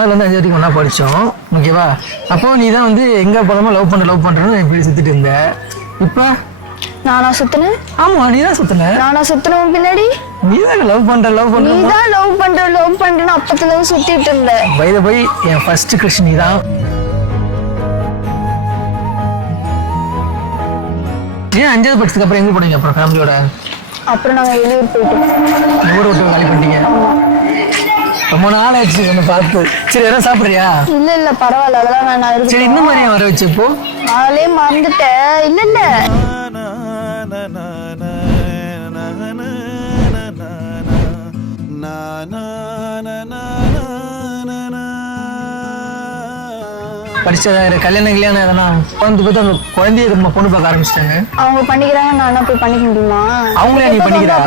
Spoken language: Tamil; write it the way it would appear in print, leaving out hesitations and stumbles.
1வது 5வது ஒன்றா படித்தோம், ஓகேவா? அப்போ நீ தான் வந்து எங்கே போகாமல் லவ் பண்ணுறேன்னு இப்படி சுற்றிட்டு இருந்த. இப்போ நானா சுத்தினேன்? ஆமா, நீ தான் சுத்தின. நானா சுத்தினவன் பின்னாடி நீ தான் லவ் பண்ற நீ தான் லவ் பண்றேன்னு அப்பத்துல சுத்திட்டு இருந்த. பை த பை என் ஃபர்ஸ்ட் கிருஷ் நீ தான். ஏன் 5வது படிச்சதுக்கு அப்புறம் எங்க போனீங்க அப்புறம் ஃபேமிலியோட? அப்புறம் நாங்க வெளியூர் போயிட்டோம். ஊரை விட்டு வேலை பண்ணிட்டீங்க. ரொம்ப நாள் ஆச்சு ஒன்று பார்த்து. சரி, எதாவது சாப்பிட்றியா? இல்ல பரவாயில்ல, அதெல்லாம் வேணாம். சரி, இந்த மாதிரி வர வச்சு இப்போ நாளே மறந்துட்டேன். இல்ல படிச்ச கல்யாணம் எதனா குழந்தைய ரொம்ப பொண்ணு பார்க்க ஆரம்பிச்சிட்டாங்க. அவங்க பண்ணிக்கிறாங்க, நான் போய் பண்ணிக்க முடியுமா? அவங்களே நீ பண்ணிக்கிறா?